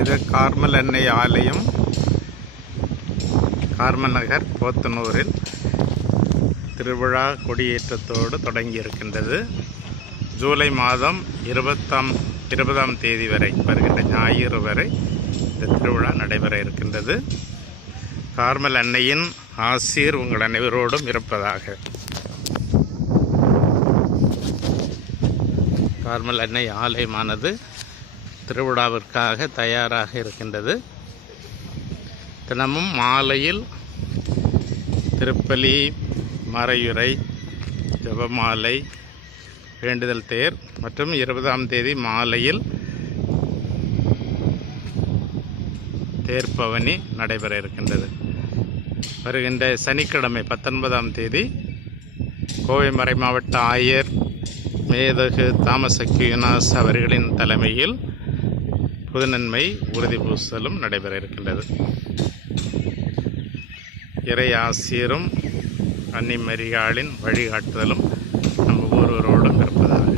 புனித கார்மல் அன்னை ஆலயம் கார்மல் நகர் போத்தனூரில் திருவிழா கொடியேற்றத்தோடு தொடங்கியிருக்கின்றது. ஜூலை மாதம் 20ஆம் தேதி வரை, வருகின்ற ஞாயிறு வரை இந்த திருவிழா நடைபெற இருக்கின்றது. கார்மல் அன்னையின் ஆசீர் உங்கள் அனைவரோடும் இருப்பதாக. கார்மல் அன்னை ஆலயமானது திருவிழாவிற்காக தயாராக இருக்கின்றது. தினமும் மாலையில் திருப்பலி, மறையுறை, ஜெபமாலை, வேண்டுதல் தேர் மற்றும் 20ஆம் தேதி மாலையில் தேர்பவனி நடைபெற இருக்கின்றது. வருகின்ற சனிக்கிழமை 19ஆம் தேதி கோவை மறைமாவட்ட ஆயர் மேதகு தாமஸ் அக்யூனாஸ் அவர்களின் தலைமையில் புதுநன்மை உறுதி பூசலும் நடைபெற இருக்கின்றது. இறை ஆசீரும் அன்னை மரியாளின் வழிகாட்டுதலும் நம் ஒவ்வொருவரோடும் இருப்பதாக.